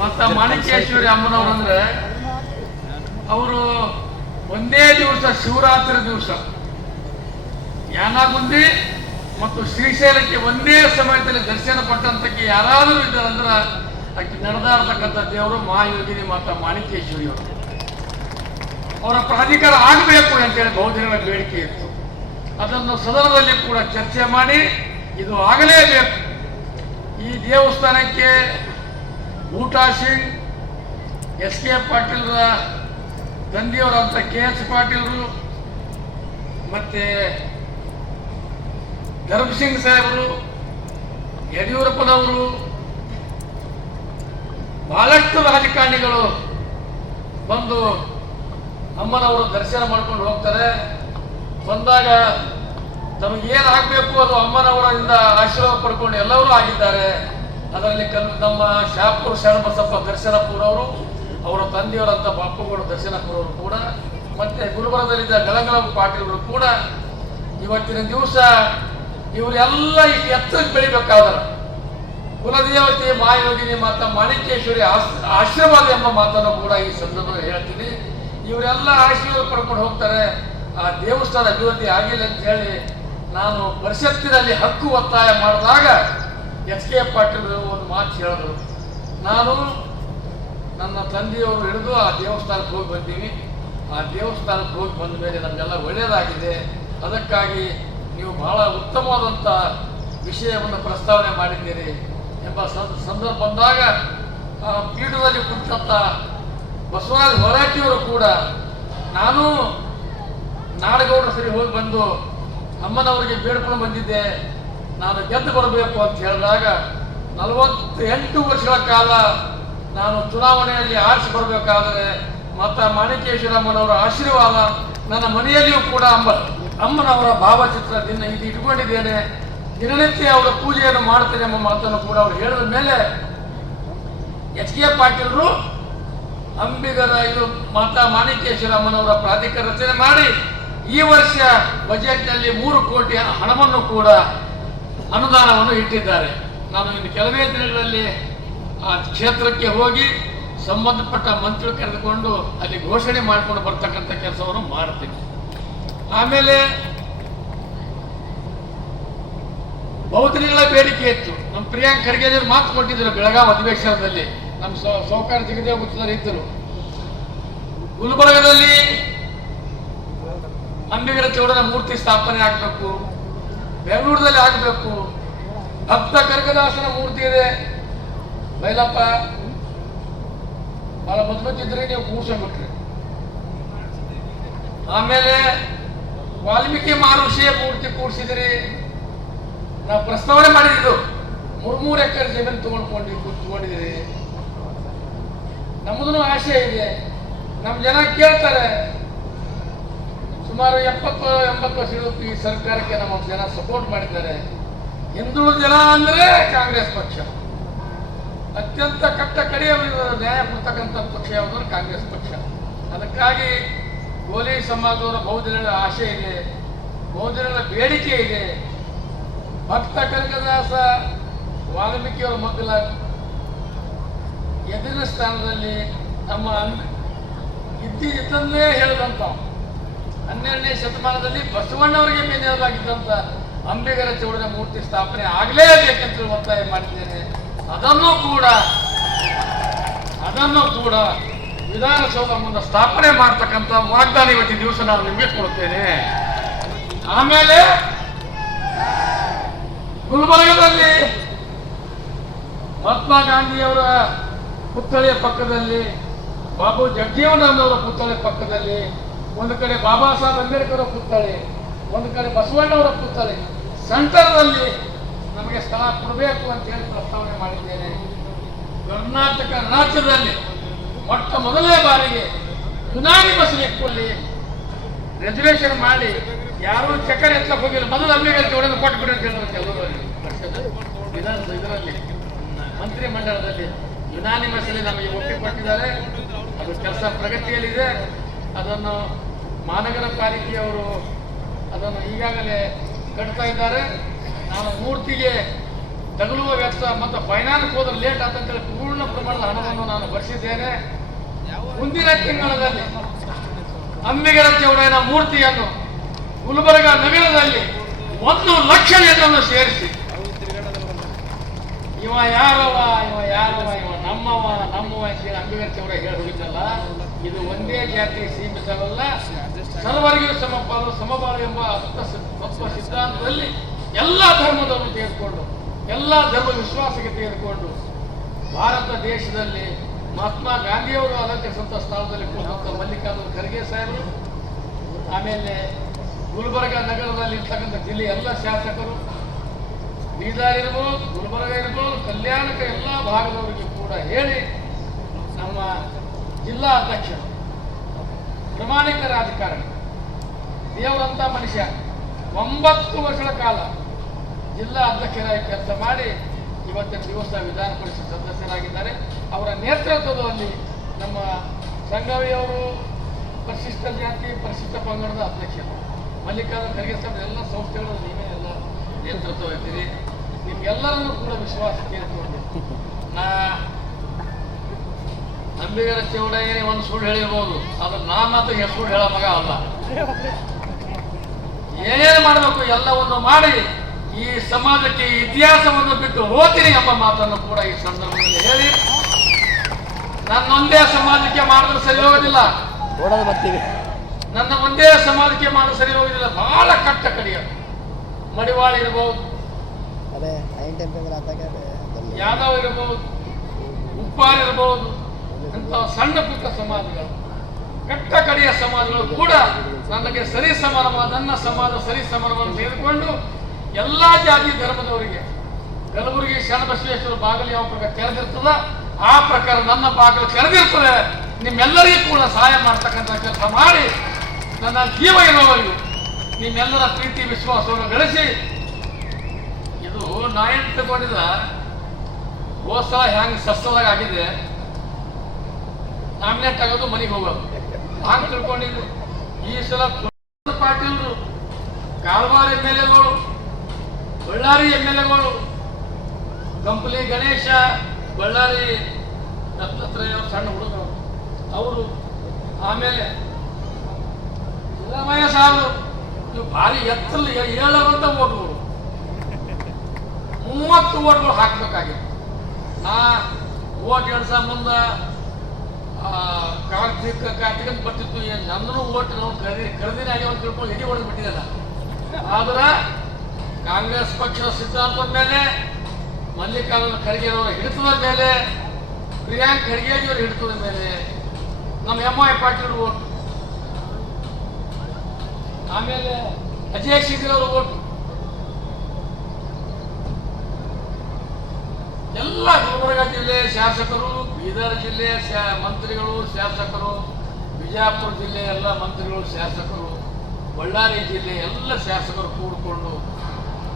ಮತ್ತ ಮಾಣಿಕೇಶ್ವರಿ ಅಮ್ಮನವ್ರಂದ್ರೆ ಅವರು ಒಂದೇ ದಿವಸ ಶಿವರಾತ್ರಿ ದಿವಸ ಯಾನಾಗುಂದಿ ಮತ್ತು ಶ್ರೀಶೈಲಕ್ಕೆ ಒಂದೇ ಸಮಯದಲ್ಲಿ ದರ್ಶನ ಪಟ್ಟಂತಕ್ಕೆ ಯಾರಾದರೂ ಇದ್ದಾರಂದ್ರೆ ಆಕೆ ನಡೆದಾಡ್ತಕ್ಕಂಥ ದೇವರು ಮಹಾಯೋಗಿನಿ ಮಾತಾ ಮಾಣಿಕೇಶ್ವರಿ ಅವರು. ಅವರ ಪ್ರಾಧಿಕಾರ ಆಗಬೇಕು ಅಂತೇಳಿ ಬಹುದಿನಗಳ ಬೇಡಿಕೆ ಇತ್ತು. ಅದನ್ನು ಸದನದಲ್ಲಿ ಕೂಡ ಚರ್ಚೆ ಮಾಡಿ ಇದು ಆಗಲೇಬೇಕು. ಈ ದೇವಸ್ಥಾನಕ್ಕೆ ಬೂಟಾ ಸಿಂಗ್, ಎಸ್.ಕೆ. ಪಾಟೀಲ್ರ ತಂದೆಯವರಂತ ಕೆ.ಎಚ್. ಪಾಟೀಲ್ರು ಮತ್ತೆ ಧರ್ಮಸಿಂಗ್ ಸಾಹೇಬರು, ಯಡಿಯೂರಪ್ಪನವರು, ಬಹಳಷ್ಟು ರಾಜಕಾರಣಿಗಳು ಬಂದು ಅಮ್ಮನವರು ದರ್ಶನ ಮಾಡ್ಕೊಂಡು ಹೋಗ್ತಾರೆ. ಬಂದಾಗ ನಮಗೇನಾಗಬೇಕು ಅದು ಅಮ್ಮನವರಿಂದ ಆಶೀರ್ವಾದ ಪಡ್ಕೊಂಡು ಎಲ್ಲರೂ ಆಗಿದ್ದಾರೆ. ಅದರಲ್ಲಿ ನಮ್ಮ ಶಾಪುರ್ ಶರಣಬಸಪ್ಪ ದರ್ಶನಪುರ ಅವರು, ಅವರ ತಂದೆಯವರಂತ ಬಾಪುಗೌಡ ದರ್ಶನಪುರ ಅವರು ಕೂಡ, ಮತ್ತೆ ಗುಲ್ಬರ್ಗದಲ್ಲಿದ್ದ ಗಲಗಲ ಪಾಟೀಲ್ರು ಕೂಡ ಇವತ್ತಿನ ದಿವಸ ಇವರೆಲ್ಲ ಇಷ್ಟು ಎತ್ತರಕ್ಕೆ ಬೆಳಿಬೇಕಾದ್ರ ಕುಲದೇವತೆ ಮಹಾಯೋಗಿನಿ ಮಾತಾ ಮಾಣಿಕೇಶ್ವರಿ ಆಶೀರ್ವಾದ ಎಂಬ ಮಾತನ್ನು ಕೂಡ ಈ ಸಂದರ್ಭದಲ್ಲಿ ಹೇಳ್ತೀನಿ. ಇವರೆಲ್ಲ ಆಶೀರ್ವಾದ ಪಡ್ಕೊಂಡು ಹೋಗ್ತಾರೆ. ಆ ದೇವಸ್ಥಾನ ಅಭಿವೃದ್ಧಿ ಆಗಿಲ್ಲ ಅಂತ ಹೇಳಿ ನಾನು ಪರಿಷತ್ತಿನಲ್ಲಿ ಹಕ್ಕು ಒತ್ತಾಯ ಮಾಡಿದಾಗ ಎಸ್.ಕೆ. ಪಾಟೀಲ್ ಒಂದು ಮಾತು ಹೇಳಿದ್ರು. ನಾನು ನನ್ನ ತಂದೆಯವರು ಹಿಡಿದು ಆ ದೇವಸ್ಥಾನಕ್ಕೆ ಹೋಗಿ ಬಂದೀವಿ. ಆ ದೇವಸ್ಥಾನಕ್ಕೆ ಹೋಗಿ ಬಂದ ಮೇಲೆ ನಮಗೆಲ್ಲ ಒಳ್ಳೆಯದಾಗಿದೆ. ಅದಕ್ಕಾಗಿ ನೀವು ಬಹಳ ಉತ್ತಮವಾದಂಥ ವಿಷಯವನ್ನು ಪ್ರಸ್ತಾವನೆ ಮಾಡಿದ್ದೀರಿ ಎಂಬ ಸಂದರ್ಭ ಬಂದಾಗ ಆ ಪೀಠದಲ್ಲಿ ಕುಂತಂಥ ಬಸವರಾಜ ಹೊರಟ್ಟಿಯವರು ಕೂಡ ನಾನು ನಾಡಗೌಡರ ಸರಿ ಹೋಗಿ ಬಂದು ಅಮ್ಮನವರಿಗೆ ಬೇಡ್ಕೊಂಡು ಬಂದಿದ್ದೆ, ನಾನು ಗೆದ್ದು ಬರಬೇಕು ಅಂತ ಹೇಳಿದಾಗ 48 ವರ್ಷಗಳ ಕಾಲ ನಾನು ಚುನಾವಣೆಯಲ್ಲಿ ಆರಿಸಿ ಬರಬೇಕಾದರೆ ಮತ್ತು ಮಾಣಿಕೇಶ್ವರಮ್ಮನವರ ಆಶೀರ್ವಾದ ನನ್ನ ಮನೆಯಲ್ಲಿಯೂ ಕೂಡ ಅಮ್ಮನವರ ಭಾವಚಿತ್ರ ಇದು ಇಟ್ಕೊಂಡಿದ್ದೇನೆ, ದಿನನಿತ್ಯ ಅವರ ಪೂಜೆಯನ್ನು ಮಾಡ್ತೇನೆ ಎಂಬ ಮಾತನ್ನು ಕೂಡ ಅವರು ಹೇಳಿದ ಮೇಲೆ ಎಚ್.ಕೆ. ಪಾಟೀಲರು ಅಂಬಿಗರ ಇದು ಮಾತಾ ಮಾಣಿಕೇಶ್ವರಮ್ಮನವರ ಪ್ರಾಧಿಕಾರ ರಚನೆ ಮಾಡಿ ಈ ವರ್ಷ ಬಜೆಟ್ನಲ್ಲಿ 3 ಕೋಟಿ ಹಣವನ್ನು ಕೂಡ ಅನುದಾನವನ್ನು ಇಟ್ಟಿದ್ದಾರೆ. ನಾನು ಇನ್ನು ಕೆಲವೇ ದಿನಗಳಲ್ಲಿ ಆ ಕ್ಷೇತ್ರಕ್ಕೆ ಹೋಗಿ ಸಂಬಂಧಪಟ್ಟ ಮಂತ್ರಿಗಳು ಕರೆದುಕೊಂಡು ಅಲ್ಲಿ ಘೋಷಣೆ ಮಾಡಿಕೊಂಡು ಬರ್ತಕ್ಕಂಥ ಕೆಲಸವನ್ನು ಮಾಡ್ತೀನಿ. ಆಮೇಲೆ ಬಹುದಿನಗಳ ಬೇಡಿಕೆ ಇತ್ತು. ನಮ್ಮ ಪ್ರಿಯಾಂಕ್ ಖರ್ಗೆ ಮಾತು ಕೊಟ್ಟಿದ್ರು ಬೆಳಗಾವಿ ಅಧಿವೇಶನದಲ್ಲಿ. ನಮ್ಮ ಸೌಕಾರ ಜಗದೇವ ಗುತ್ತದವರು ಇದ್ದರು. ಗುಲ್ಬರ್ಗದಲ್ಲಿ ಅಂಬಿಗರ ಚೌಡನ ಮೂರ್ತಿ ಸ್ಥಾಪನೆ ಆಗಬೇಕು, ಬೆಂಗಳೂರಲ್ಲಿ ಆಗಬೇಕು. ಭಕ್ತ ಕನಕದಾಸನ ಮೂರ್ತಿ ಇದೆ, ಬೈಲಪ್ಪ ಬಹಳ ಮದ್ಮತ್ತಿದ್ರೆ ನೀವು ಕೂರ್ಸೋಬಿಟ್ರಿ. ಆಮೇಲೆ ವಾಲ್ಮೀಕಿ ಮಹರ್ಷಿಯ ಮೂರ್ತಿ ಕೂರಿಸಿದ್ರಿ. ನಾವು ಪ್ರಸ್ತಾವನೆ ಮಾಡಿದ್ದು 3 ಎಕರೆ ಜಮೀನು ತಗೊಂಡಿದ್ದೀರಿ. ನಮ್ಮದೂ ಆಶೆ ಇದೆ. ನಮ್ಮ ಜನ ಕೇಳ್ತಾರೆ. ಸುಮಾರು 70-80 ವರ್ಷಗಳು ಈ ಸರ್ಕಾರಕ್ಕೆ ನಮ್ಮ ಜನ ಸಪೋರ್ಟ್ ಮಾಡಿದ್ದಾರೆ. ಹಿಂದುಳಿದ ಜನ ಅಂದ್ರೆ ಕಾಂಗ್ರೆಸ್ ಪಕ್ಷ ಅತ್ಯಂತ ಕಟ್ಟ ಕಡೆಯ ನ್ಯಾಯ ಕೊಡ್ತಕ್ಕಂಥ ಪಕ್ಷ ಯಾವುದಂದ್ರೆ ಕಾಂಗ್ರೆಸ್ ಪಕ್ಷ. ಅದಕ್ಕಾಗಿ ಗೋಲಿ ಸಮಾಜದವರ ಬಹುದಿನಗಳ ಆಶೆ ಇದೆ, ಬಹುದಿನಗಳ ಬೇಡಿಕೆ ಇದೆ. ಭಕ್ತ ಕನಕದಾಸ ವಾಲ್ಮೀಕಿಯವರ ಮಕ್ಕಳ ಎದುರಿನ ಸ್ಥಾನದಲ್ಲಿ ನಮ್ಮ ಇದ್ದನ್ನೇ ಹೇಳಿದಂಥ 12ನೇ ಶತಮಾನದಲ್ಲಿ ಬಸವಣ್ಣವರಿಗೆ ಮೇಲಾಗಿದ್ದಂಥ ಅಂಬಿಗರ ಚೌಡನ ಮೂರ್ತಿ ಸ್ಥಾಪನೆ ಆಗಲೇಬೇಕಂತ ಒತ್ತಾಯ ಮಾಡಿದ್ದೇನೆ. ಅದನ್ನು ಕೂಡ ವಿಧಾನಸೌಧ ಮುಂದೆ ಸ್ಥಾಪನೆ ಮಾಡ್ತಕ್ಕಂಥ ವಾಗ್ದಾನ ಇವತ್ತಿನ ದಿವಸ ನಾನು ನಿಮಗೆ ಕೊಡುತ್ತೇನೆ. ಆಮೇಲೆ ಗುಲ್ಬರ್ಗದಲ್ಲಿ ಮಹಾತ್ಮ ಗಾಂಧಿಯವರ ಪುತ್ಥಳಿಯ ಪಕ್ಕದಲ್ಲಿ, ಬಾಬು ಜಗಜೀವನರಾಮ್ನವರ ಪುತ್ಥಳಿ ಪಕ್ಕದಲ್ಲಿ ಒಂದು ಕಡೆ ಬಾಬಾ ಸಾಹೇಬ್ ಅಂಬೇಡ್ಕರ್ ಪುತ್ಥಳಿ, ಒಂದು ಕಡೆ ಬಸವಣ್ಣವರ ಪುತ್ಥಳಿ ಸೆಂಟರ್ನಲ್ಲಿ ನಮಗೆ ಸ್ಥಳ ಕೊಡಬೇಕು ಅಂತ ಹೇಳಿ ಪ್ರಸ್ತಾವನೆ ಮಾಡಿದ್ದೇನೆ. ಕರ್ನಾಟಕ ರಾಜ್ಯದಲ್ಲಿ ಮೊಟ್ಟ ಮೊದಲನೇ ಬಾರಿಗೆ ಯುನಾನಿಮಸ್ ಲೆಕ್ಕಲ್ಲಿ ರೆಸರ್ವೇಷನ್ ಮಾಡಿ ಯಾರೂ ಚಕ್ಕರ್ ಎತ್ತಕ್ಕೆ ಹೋಗಿಲ್ಲ. ಮೊದಲು ಅಂಬೇಡ್ಕರ್ ಚೌಡನ್ನು ಕೊಟ್ಬಿಡಿ ಅಂತ ಹೇಳಿದ್ರು ಕೆಲವರು ಇದರಲ್ಲಿ ಮಂತ್ರಿ ಮಂಡಲದಲ್ಲಿ ಯುನಾನಿಮಸ್ ಅಲ್ಲಿ ನಮಗೆ ಒಪ್ಪಿಕೊಟ್ಟಿದ್ದಾರೆ. ಅದು ಕೆಲಸ ಪ್ರಗತಿಯಲ್ಲಿದೆ. ಅದನ್ನು ಮಹಾನಗರ ಪಾಲಿಕೆಯವರು ಅದನ್ನು ಈಗಾಗಲೇ ಕಟ್ತಾ ಇದ್ದಾರೆ. ನಾನು ಮೂರ್ತಿಗೆ ತಗುಲುವ ವೆಚ್ಚ ಮತ್ತು ಫೈನಾನ್ಸ್ ಹೋದ್ರೆ ಲೇಟ್ ಆತಂತೇಳಿ ಪೂರ್ಣ ಪ್ರಮಾಣದ ಹಣವನ್ನು ನಾನು ಬರೆಸಿದ್ದೇನೆ. ಮುಂದಿನ ತಿಂಗಳಲ್ಲಿ ಅಂಬಿಗರ ಚೌಡಯ್ಯನ ಮೂರ್ತಿಯನ್ನು ಗುಲ್ಬರ್ಗ ನಗರದಲ್ಲಿ 1 ಲಕ್ಷ ಜನರನ್ನು ಸೇರಿಸಿ ಇವ ಯಾರವ ನಮ್ಮವ ಅಂತೇಳಿ ಅಂಬಿಗರ ಚೌಡಯ್ಯ ಹೇಳಿ ಹೋಗಿದ್ದಲ್ಲ, ಇದು ಒಂದೇ ಜಾತಿ ಸೀಮಿತವಲ್ಲ, ಸರ್ವರಿಗೂ ಸಮಪಾಲು ಸಮಬಾಳು ಎಂಬ ತತ್ವ ಸಿದ್ಧಾಂತದಲ್ಲಿ ಎಲ್ಲ ಧರ್ಮದವನ್ನು ತೆಗೆದುಕೊಂಡು, ಎಲ್ಲ ಧರ್ಮ ವಿಶ್ವಾಸಕ್ಕೆ ತೆಗೆದುಕೊಂಡು ಭಾರತ ದೇಶದಲ್ಲಿ ಮಹಾತ್ಮ ಗಾಂಧಿಯವರು ಅಲಂಕರಿಸಿದಂಥ ಸ್ಥಳದಲ್ಲಿ ಕೂತಂಥ ಮಲ್ಲಿಕಾರ್ಜುನ ಖರ್ಗೆ ಸಾಹೇಬರು, ಆಮೇಲೆ ಗುಲ್ಬರ್ಗ ನಗರದಲ್ಲಿ ಇರ್ತಕ್ಕಂಥ ಜಿಲ್ಲೆಯ ಎಲ್ಲ ಶಾಸಕರು, ಬೀದರ್ ಇರ್ಬೋದು, ಗುಲ್ಬರ್ಗ ಇರ್ಬೋದು, ಕಲ್ಯಾಣಕ ಎಲ್ಲ ಭಾಗದವರಿಗೆ ಕೂಡ ಹೇಳಿ ನಮ್ಮ ಜಿಲ್ಲಾ ಅಧ್ಯಕ್ಷರು ಪ್ರಾಮಾಣಿಕ ರಾಜಕಾರಣಿ ದೇವರಂತ ಮನುಷ್ಯ 9 ವರ್ಷಗಳ ಕಾಲ ಜಿಲ್ಲಾ ಅಧ್ಯಕ್ಷರಾಗಿ ಕೆಲಸ ಮಾಡಿ ಇವತ್ತಿನ ದಿವಸ ವಿಧಾನ ಪರಿಷತ್ ಸದಸ್ಯರಾಗಿದ್ದಾರೆ. ಅವರ ನೇತೃತ್ವದಲ್ಲಿ ನಮ್ಮ ಸಂಘವಿಯವರು ಪರಿಶಿಷ್ಟ ಜಾತಿ ಪರಿಶಿಷ್ಟ ಪಂಗಡದ ಅಧ್ಯಕ್ಷರು, ಮಲ್ಲಿಕಾರ್ಜುನ ಖರ್ಗೆ ಸಾಹೇಬ್ ಎಲ್ಲ ಸಂಸ್ಥೆಗಳು ನೀವೇ ಎಲ್ಲ ನೇತೃತ್ವ ವಹಿಸಿರಿ. ನಿಮ್ಗೆಲ್ಲರನ್ನೂ ಕೂಡ ವಿಶ್ವಾಸ ಕೇಳಿಕೊಂಡು ನಾ ಅಂಬಿಗರ ಚೌಡಯ್ಯನೇ ಒಂದು ಸುಳ್ಳು ಹೇಳಿರ್ಬೋದು, ಆದ್ರೆ ನಾನಂತೂ ಸುಳ್ಳು ಹೇಳೋ ಮಗ ಅಲ್ಲ. ಏನೇನು ಮಾಡಬೇಕು ಎಲ್ಲವನ್ನು ಮಾಡಿ ಈ ಸಮಾಜಕ್ಕೆ ಇತಿಹಾಸವನ್ನು ಬಿಟ್ಟು ಹೋಗ್ತೀನಿ ಎಂಬ ಮಾತನ್ನು ಕೂಡ ಈ ಸಂದರ್ಭದಲ್ಲಿ ಹೇಳಿ, ನನ್ನೊಂದೇ ಸಮಾಜಕ್ಕೆ ಮಾಡಿದ್ರೆ ಸರಿ ಹೋಗೋದಿಲ್ಲ, ನನ್ನ ಒಂದೇ ಸಮಾಜಕ್ಕೆ ಮಾಡಿದ್ರೆ ಸರಿ ಹೋಗೋದಿಲ್ಲ. ಬಹಳ ಕಟ್ಟ ಕಡಿಯ ಮಡಿವಾಳ ಇರ್ಬೋದು, ಯಾದವ್ ಇರ್ಬೋದು, ಉಪ್ಪಾರ್ ಇರ್ಬೋದು, ಅಂತ ಸಣ್ಣ ಪುಟ್ಟ ಸಮಾಜಗಳು, ಕಟ್ಟ ಕಡೆಯ ಸಮಾಜಗಳು ಕೂಡ ನನಗೆ ಸರಿ ಸಮಾನವಾದ ನನ್ನ ಸಮಾಜ ಸರಿ ಸಮಾನವನ್ನು ತೆಗೆದುಕೊಂಡು ಎಲ್ಲಾ ಜಾತಿ ಧರ್ಮದವರಿಗೆ ಕಲಬುರಗಿ ಶರಣಬಸವೇಶ್ವರ ಬಾಗಿಲು ಯಾವ ಪ್ರಕಾರ ತೆರೆದಿರ್ತದ ಆ ಪ್ರಕಾರ ನನ್ನ ಬಾಗಿಲು ತೆರೆದಿರ್ತದೆ. ನಿಮ್ಮೆಲ್ಲರಿಗೂ ಕೂಡ ಸಹಾಯ ಮಾಡ್ತಕ್ಕಂಥ ಕೆಲಸ ಮಾಡಿ ನನ್ನ ಜೀವ ಇರುವವರೆಗೂ ನಿಮ್ಮೆಲ್ಲರ ಪ್ರೀತಿ ವಿಶ್ವಾಸವನ್ನು ಗಳಿಸಿ, ಇದು ನಾಯನ್ ತಗೊಂಡಿದ ಹೋದ ಹ್ಯಾಂಗ್ ಸಸ್ತದಾಗ ಆಗಿದೆ, ನಾಮಿನೇಟ್ ಆಗೋದು ಮನೆಗೆ ಹೋಗೋದು ಹಾಗೆ ತಿಳ್ಕೊಂಡಿದ್ದು. ಈ ಸಲ ಪಾಟೀಲ್ರು, ಕಾರವಾರ MLAಗಳು, ಬಳ್ಳಾರಿ MLAಗಳು, ಕಂಪ್ಲಿ ಗಣೇಶ, ಬಳ್ಳಾರಿ ದತ್ತಾತ್ರೇಯ ಸಣ್ಣ ಹುಡುಗರು ಅವರು, ಆಮೇಲೆ ಸಿದ್ದರಾಮಯ್ಯ ಸಾಹೇಬರು, ಇವು ಭಾರಿ ಎತ್ತಲ್ಲಿ 7 ಓಟ್ಗಳು 30 ಓಟ್ಗಳು ಹಾಕ್ಬೇಕಾಗಿತ್ತು. ನಾ ಓಟ್ ಎಳ್ಸ ಮುಂದೆ ಕಾರ್ತಿಕ ಬರ್ತಿತ್ತು, ಏನು ನಂದೂ ಓಟ್ ನಾವು ಕರೆದಿನ ಆಗ್ಯಾವ ಅಂತ ತಿಳ್ಕೊಂಡು ಎಡಿ ಹೊಡೆದು ಬಿಟ್ಟಿದ್ದಲ್ಲ. ಆದ್ರೆ ಕಾಂಗ್ರೆಸ್ ಪಕ್ಷದ ಸಿದ್ಧಾಂತದ ಮೇಲೆ, ಮಲ್ಲಿಕಾರ್ಜುನ ಖರ್ಗೆಯವರ ಹಿಡಿತದ ಮೇಲೆ, ಪ್ರಿಯಾಂಕ್ ಖರ್ಗೆಯವರ ಹಿಡಿತದ ಮೇಲೆ ನಮ್ಮ MI ಪಾಟೀಲ್ ಓಟ್, ಆಮೇಲೆ ಅಜಯ್ ಸಿಂಗ್ ಅವರ ಓಟ್, ಎಲ್ಲ ಗುಲ್ಬರ್ಗ ಜಿಲ್ಲೆ ಶಾಸಕರು, ಬೀದರ್ ಜಿಲ್ಲೆ ಮಂತ್ರಿಗಳು ಶಾಸಕರು, ಬಿಜಾಪುರ ಜಿಲ್ಲೆ ಎಲ್ಲ ಮಂತ್ರಿಗಳು ಶಾಸಕರು, ಬಳ್ಳಾರಿ ಜಿಲ್ಲೆ ಎಲ್ಲ ಶಾಸಕರು ಕೂಡಿಕೊಂಡು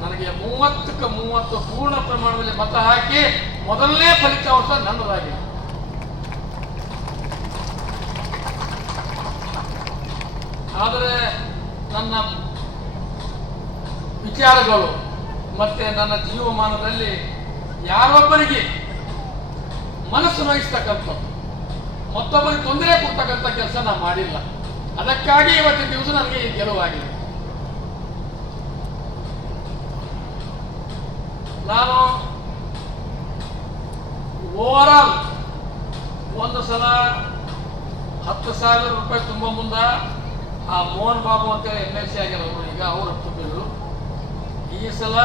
ನನಗೆ 30ಕ್ಕೆ 30 ಪೂರ್ಣ ಪ್ರಮಾಣದಲ್ಲಿ ಮತ ಹಾಕಿ ಮೊದಲನೇ ಫಲಿತಾಂಶ ನನ್ನದಾಗಿದೆ. ಆದರೆ ನನ್ನ ವಿಚಾರಗಳು ಮತ್ತೆ ನನ್ನ ಜೀವಮಾನದಲ್ಲಿ ಯಾರೊಬ್ಬರಿಗೆ ಮನಸ್ಸು ನೋಯಿಸ್ತಕ್ಕಂಥದ್ದು, ಮತ್ತೊಬ್ಬರಿಗೆ ತೊಂದರೆ ಕೊಡ್ತಕ್ಕಂಥ ಕೆಲಸ ನಾನು ಮಾಡಿಲ್ಲ. ಅದಕ್ಕಾಗಿ ಇವತ್ತಿನ ದಿವಸ ನನಗೆ ಈ ಗೆಲುವಾಗಿದೆ. ನಾನು ಓವರಾಲ್ ಒಂದು ಸಲ 10,000 ರೂಪಾಯಿ ತುಂಬ ಮುಂದ ಆ ಮೋಹನ್ ಬಾಬು ಅಂತೇಳಿ MLC ಆಗಿರೋರು, ಈಗ ಅವರು ತುಂಬಿದ್ರು. ಈ ಸಲ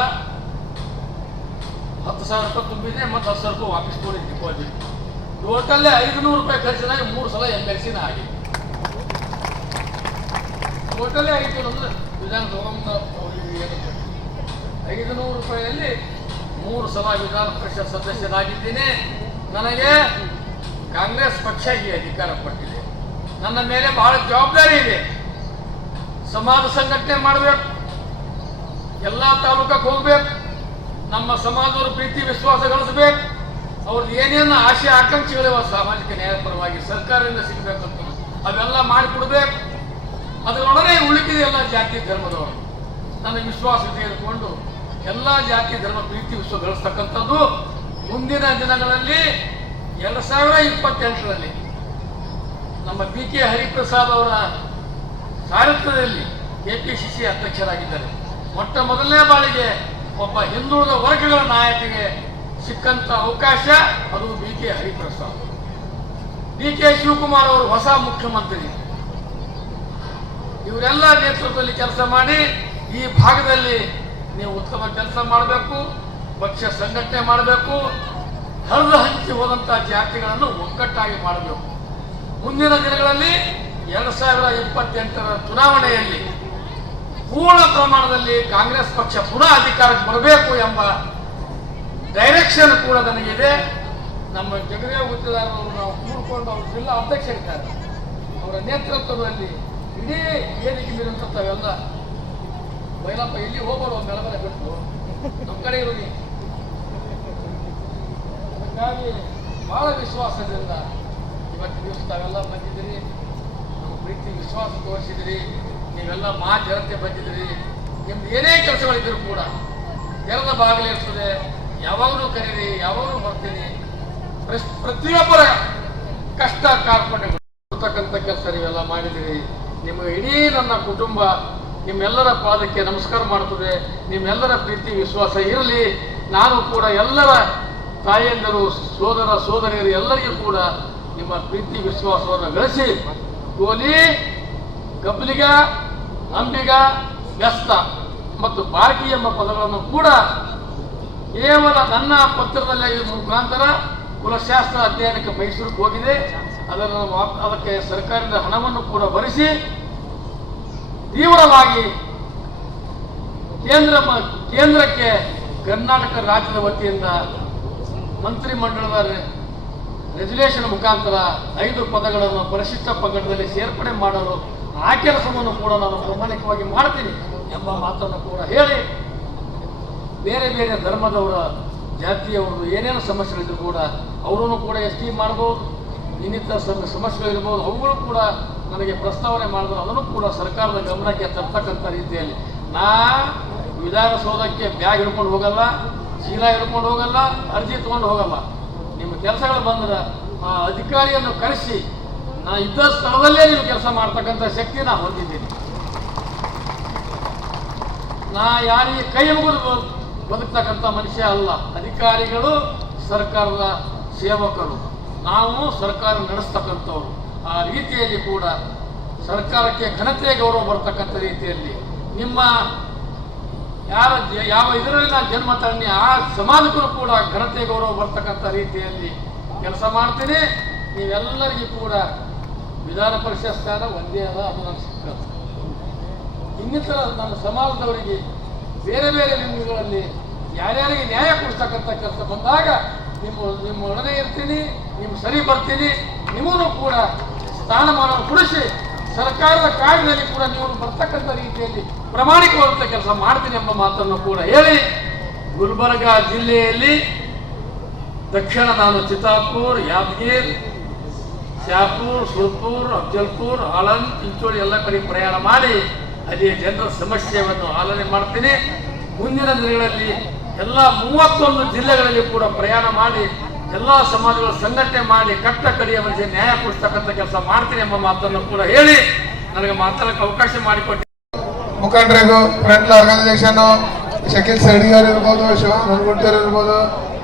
10,000 ರೂಪಾಯಿ ತುಂಬಿದೆ, ಮತ್ತು 10,000 ರೂಪಾಯಿ ವಾಪಸ್ ಕೊಡಿ ಡಿಪಾಸಿಟ್. ಟೋಟಲ್ಲೇ 500 ರೂಪಾಯಿ ಖರ್ಚಿನಾಗ 3 ಸಲ MLC ಆಗಿದೆ. ಟೋಟಲ್ಲೇ ಆಯಿತು ಅಂದ್ರೆ ವಿಧಾನಸಭಾ 500 ರೂಪಾಯಿಯಲ್ಲಿ 3 ಸಲ ವಿಧಾನ ಪರಿಷತ್ ಸದಸ್ಯನಾಗಿದ್ದೀನಿ. ನನಗೆ ಕಾಂಗ್ರೆಸ್ ಪಕ್ಷ ಈ ಅಧಿಕಾರ ಪಟ್ಟಿದೆ. ನನ್ನ ಮೇಲೆ ಬಹಳ ಜವಾಬ್ದಾರಿ ಇದೆ. ಸಮಾಜ ಸಂಘಟನೆ ಮಾಡಬೇಕು, ಎಲ್ಲ ತಾಲೂಕಕ್ಕೆ ಹೋಗ್ಬೇಕು, ನಮ್ಮ ಸಮಾಜದವ್ರ ಪ್ರೀತಿ ವಿಶ್ವಾಸ ಗಳಿಸ್ಬೇಕು, ಅವ್ರದ್ದು ಏನೇನು ಆಶೆ ಆಕಾಂಕ್ಷೆಗಳಿವ ಸಾಮಾಜಿಕ ನ್ಯಾಯ ಪರವಾಗಿ ಸರ್ಕಾರದಿಂದ ಸಿಗಬೇಕಂತ ಅವೆಲ್ಲ ಮಾಡಿಕೊಡ್ಬೇಕು. ಅದರೊಡನೆ ಉಳಿಕಿದೆ ಎಲ್ಲ ಜಾತಿ ಧರ್ಮದವರು ನನ್ನ ವಿಶ್ವಾಸ ತೆಗೆದುಕೊಂಡು ಎಲ್ಲ ಜಾತಿ ಧರ್ಮ ಪ್ರೀತಿ ವಿಶ್ವ ಗಳಿಸ್ತಕ್ಕಂಥದ್ದು ಮುಂದಿನ ದಿನಗಳಲ್ಲಿ 2028ರಲ್ಲಿ ನಮ್ಮ BK ಹರಿಪ್ರಸಾದ್ ಅವರ ಸಾರಥ್ಯದಲ್ಲಿ KPCC ಅಧ್ಯಕ್ಷರಾಗಿದ್ದಾರೆ. ಮೊಟ್ಟ ಮೊದಲನೇ ಬಾರಿಗೆ ಒಬ್ಬ ಹಿಂದುಳಿದ ವರ್ಗಗಳ ನಾಯಕಿಗೆ ಸಿಕ್ಕಂತ ಅವಕಾಶ ಅದು BK ಹರಿಪ್ರಸಾದ್. DK ಶಿವಕುಮಾರ್ ಅವರು ಹೊಸ ಮುಖ್ಯಮಂತ್ರಿ. ಇವರೆಲ್ಲ ನೇತೃತ್ವದಲ್ಲಿ ಕೆಲಸ ಮಾಡಿ ಈ ಭಾಗದಲ್ಲಿ ನೀವು ಉತ್ತಮ ಕೆಲಸ ಮಾಡಬೇಕು, ಪಕ್ಷ ಸಂಘಟನೆ ಮಾಡಬೇಕು, ಹರಿದು ಹಂಚಿ ಹೋದಂತಹ ಜಾತಿಗಳನ್ನು ಒಗ್ಗಟ್ಟಾಗಿ ಮಾಡಬೇಕು. ಮುಂದಿನ ದಿನಗಳಲ್ಲಿ 2028ರ ಚುನಾವಣೆಯಲ್ಲಿ ಪೂರ್ಣ ಪ್ರಮಾಣದಲ್ಲಿ ಕಾಂಗ್ರೆಸ್ ಪಕ್ಷ ಪುನಃ ಅಧಿಕಾರಕ್ಕೆ ಬರಬೇಕು ಎಂಬ ಡೈರೆಕ್ಷನ್ ಕೂಡ ನನಗಿದೆ. ನಮ್ಮ ಜಗದೇ ಗುತ್ತಿದಾರರು ನಾವು ಕೂಡಿಕೊಂಡು ಅವರು ಜಿಲ್ಲಾ ಅಧ್ಯಕ್ಷರಿದ್ದಾರೆ, ಅವರ ನೇತೃತ್ವದಲ್ಲಿ ಇಡೀ ವೇದಿಕೆ ಮೀರುವಂಥವೆಲ್ಲ ಬೈಲಪ್ಪ ಇಲ್ಲಿ ಹೋಗೋರು ಮೆಳಬಲೆ ಬಿಟ್ಟು ನಮ್ಮ ಕಡೆ ಇರೋಗಿ. ಅದಕ್ಕಾಗಿ ಬಹಳ ವಿಶ್ವಾಸದಿಂದ ಇವತ್ತು ದಿವಸ ತಾವೆಲ್ಲ ಬಂದಿದ್ದೀರಿ, ನಮ್ಮ ಪ್ರೀತಿ ವಿಶ್ವಾಸ ತೋರಿಸಿದಿರಿ, ನೀವೆಲ್ಲ ಜನತೆ ಬಂದಿದ್ದೀರಿ. ನಿಮ್ದು ಏನೇ ಕೆಲಸಗಳಿದ್ದರೂ ಕೂಡ ತೆರೆದ ಬಾಗಿಲಿರ್ತದೆ, ಯಾವಾಗಲೂ ಕರೀರಿ, ಯಾವಾಗಲೂ ಬರ್ತೀನಿ. ಪ್ರತಿಯೊಬ್ಬರ ಕಷ್ಟ ಕಾರ್ಪಣ್ಯತಕ್ಕಂಥ ಕೆಲಸ ನೀವೆಲ್ಲ ಮಾಡಿದಿರಿ. ನಿಮ್ಮ ಇಡೀ ನನ್ನ ಕುಟುಂಬ ನಿಮ್ಮೆಲ್ಲರ ಪಾದಕ್ಕೆ ನಮಸ್ಕಾರ ಮಾಡ್ತದೆ. ನಿಮ್ಮೆಲ್ಲರ ಪ್ರೀತಿ ವಿಶ್ವಾಸ ಇರಲಿ. ನಾನು ಕೂಡ ಎಲ್ಲರ ತಾಯಿಯಂದರು, ಸೋದರ ಸೋದರಿಯರು ಎಲ್ಲರಿಗೂ ಕೂಡ ನಿಮ್ಮ ಪ್ರೀತಿ ವಿಶ್ವಾಸವನ್ನು ಗಳಿಸಿ ಗೋಲಿ, ಕಬ್ಲಿಗ, ಅಂಬಿಗ, ವ್ಯಸ್ತ ಮತ್ತು ಬಾರ್ಕಿ ಎಂಬ ಪದಗಳನ್ನು ಕೂಡ ಕೇವಲ ನನ್ನ ಪತ್ರದಲ್ಲಿ ಮುಖಾಂತರ ಕುಲಶಾಸ್ತ್ರ ಅಧ್ಯಯನಕ್ಕೆ ಮೈಸೂರಿಗೆ ಹೋಗಿದೆ. ಅದಕ್ಕೆ ಸರ್ಕಾರದ ಹಣವನ್ನು ಕೂಡ ಭರಿಸಿ ತೀವ್ರವಾಗಿ ಕೇಂದ್ರಕ್ಕೆ ಕರ್ನಾಟಕ ರಾಜ್ಯದ ವತಿಯಿಂದ ಮಂತ್ರಿಮಂಡಲದ ರೆಜುಲೇಷನ್ ಮುಖಾಂತರ 5 ಪದಗಳನ್ನು ಪರಿಶಿಷ್ಟ ಪಂಗಡದಲ್ಲಿ ಸೇರ್ಪಡೆ ಮಾಡಲು ಆ ಕೆಲಸವನ್ನು ಕೂಡ ನಾನು ಪ್ರಾಮಾಣಿಕವಾಗಿ ಮಾಡ್ತೀನಿ ಎಂಬ ಮಾತನ್ನು ಕೂಡ ಹೇಳಿ, ಬೇರೆ ಬೇರೆ ಧರ್ಮದವರ ಜಾತಿಯವರು ಏನೇನು ಸಮಸ್ಯೆಗಳಿದ್ರು ಕೂಡ ಅವರನ್ನು ಕೂಡ ST ಮಾಡ್ಬೋದು, ಇನ್ನಿತರ ಸಮಸ್ಯೆಗಳಿರ್ಬೋದು, ಅವುಗಳು ಕೂಡ ನನಗೆ ಪ್ರಸ್ತಾವನೆ ಮಾಡಿದ್ರು. ಅದನ್ನು ಕೂಡ ಸರ್ಕಾರದ ಗಮನಕ್ಕೆ ತರ್ತಕ್ಕಂಥ ರೀತಿಯಲ್ಲಿ ನಾ ವಿಧಾನಸೌಧಕ್ಕೆ ಬ್ಯಾಗ್ ಹಿಡ್ಕೊಂಡು ಹೋಗಲ್ಲ, ಚೀಲ ಹಿಡ್ಕೊಂಡು ಹೋಗಲ್ಲ, ಅರ್ಜಿ ತೊಗೊಂಡು ಹೋಗಲ್ಲ. ನಿಮ್ಮ ಕೆಲಸಗಳು ಬಂದ್ರೆ ಆ ಅಧಿಕಾರಿಯನ್ನು ಕರೆಸಿ ನಾ ಇದ್ದ ಸ್ಥಳದಲ್ಲೇ ನೀವು ಕೆಲಸ ಮಾಡ್ತಕ್ಕಂಥ ಶಕ್ತಿ ನಾ ಹೊಂದಿದ್ದೀನಿ. ನಾ ಯಾರಿಗೆ ಕೈ ಮುಗಿದು ಬದುಕ್ತಕ್ಕಂಥ ಮನುಷ್ಯ ಅಲ್ಲ. ಅಧಿಕಾರಿಗಳು ಸರ್ಕಾರದ ಸೇವಕರು, ನಾವು ಸರ್ಕಾರ ನಡೆಸ್ತಕ್ಕಂಥವ್ರು. ಆ ರೀತಿಯಲ್ಲಿ ಕೂಡ ಸರ್ಕಾರಕ್ಕೆ ಘನತೆ ಗೌರವ ಬರ್ತಕ್ಕಂಥ ರೀತಿಯಲ್ಲಿ ನಿಮ್ಮ ಯಾವ ಇದರಲ್ಲಿ ನಾನು ಜನ್ಮ ತಣ್ಣಿ ಆ ಸಮಾಜಕ್ಕೂ ಕೂಡ ಘನತೆ ಗೌರವ ಬರ್ತಕ್ಕಂಥ ರೀತಿಯಲ್ಲಿ ಕೆಲಸ ಮಾಡ್ತೀನಿ. ನೀವೆಲ್ಲರಿಗೂ ಕೂಡ ವಿಧಾನ ಪರಿಷತ್ ಸ್ಥಾನ ಒಂದೇ ಅದ, ಅದು ನನಗೆ ಸಿಕ್ಕದು. ಇನ್ನಿತರ ನಮ್ಮ ಸಮಾಜದವರಿಗೆ ಬೇರೆ ಬೇರೆ ಲಿಂಗಗಳಲ್ಲಿ ಯಾರ್ಯಾರಿಗೆ ನ್ಯಾಯ ಕೊಡ್ತಕ್ಕಂಥ ಕೆಲಸ ಬಂದಾಗ ನಿಮ್ಮ ಒಡನೆ ಇರ್ತೀನಿ, ನಿಮ್ಮ ಸರಿ ಬರ್ತೀನಿ. ನಿಮ್ಮನ್ನು ಕೂಡ ಸ್ಥಾನಮಾನ ಕೊಡಿಸಿ ಸರ್ಕಾರದ ಕಾರ್ಯದಲ್ಲಿ ಕೂಡ ನೀವು ಬರ್ತಕ್ಕಂಥ ರೀತಿಯಲ್ಲಿ ಪ್ರಾಮಾಣಿಕವಾದಂಥ ಕೆಲಸ ಮಾಡ್ತೀನಿ ಎಂಬ ಮಾತನ್ನು ಕೂಡ ಹೇಳಿ, ಗುಲ್ಬರ್ಗ ಜಿಲ್ಲೆಯಲ್ಲಿ ದಕ್ಷಿಣ ನಾನು ಚಿತ್ತಾಪುರ್, ಯಾದಗಿರ್, ಶಾಪುರ್, ಸುರ್ಪುರ್, ಅಫ್ಜಲ್ಪುರ್, ಆಳಂದ್, ಚಿಂಚೋಳಿ ಎಲ್ಲ ಕಡೆ ಪ್ರಯಾಣ ಮಾಡಿ ಅಲ್ಲಿ ಜನರ ಸಮಸ್ಯೆಯನ್ನು ಆಲೋಚನೆ ಮಾಡ್ತೀನಿ. ಮುಂದಿನ ದಿನಗಳಲ್ಲಿ ಎಲ್ಲ 31 ಜಿಲ್ಲೆಗಳಲ್ಲಿ ಕೂಡ ಪ್ರಯಾಣ ಮಾಡಿ ಎಲ್ಲ ಸಮಾಜಗಳ ಸಂಘಟನೆ ಮಾಡಿ ಕಟ್ಟ ಕಡೆಯವರಿಗೆ ನ್ಯಾಯ ಕೊಡಿಸ್ತಕ್ಕಂಥ ಕೆಲಸ ಮಾಡ್ತೀನಿ ಎಂಬ ಮಾತನ್ನು ಕೂಡ ಹೇಳಿ ನನಗೆ ಮಾತಾಡಕ್ಕೆ ಅವಕಾಶ ಮಾಡಿಕೊಟ್ಟು ಮುಖಂಡರಿಗೂ ಫ್ರೆಂಡ್ ಆರ್ಗನೈಸೇಷನ್ ಶಕೀಲ್ ಸೈಡಿ ಅವರು ಇರ್ಬೋದು, ಶಿವನ್ ಹೊರಗುಂಟೂರು ಇರ್ಬೋದು,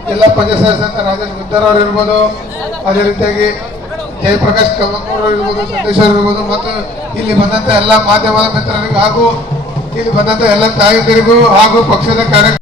ಜಿಲ್ಲಾ ಪಂಚಾಯತ್ ಸದಸ್ಯ ರಾಜೇಶ್ ಗುದ್ದರ್ ಅವರು ಇರ್ಬೋದು, ಅದೇ ರೀತಿಯಾಗಿ ಜಯಪ್ರಕಾಶ್ ಕಮಕೂರ್ ಇರ್ಬೋದು, ಸಂದೇಶ್ ಅವರು ಇರ್ಬೋದು, ಮತ್ತು ಇಲ್ಲಿ ಬಂದಂತ ಎಲ್ಲ ಮಾಧ್ಯಮದ ಮಿತ್ರರಿಗೂ ಹಾಗೂ ಇಲ್ಲಿ ಬಂದಂತ ಎಲ್ಲ ತಾಯಂದಿರಿಗೂ ಹಾಗೂ ಪಕ್ಷದ ಕಾರ್ಯ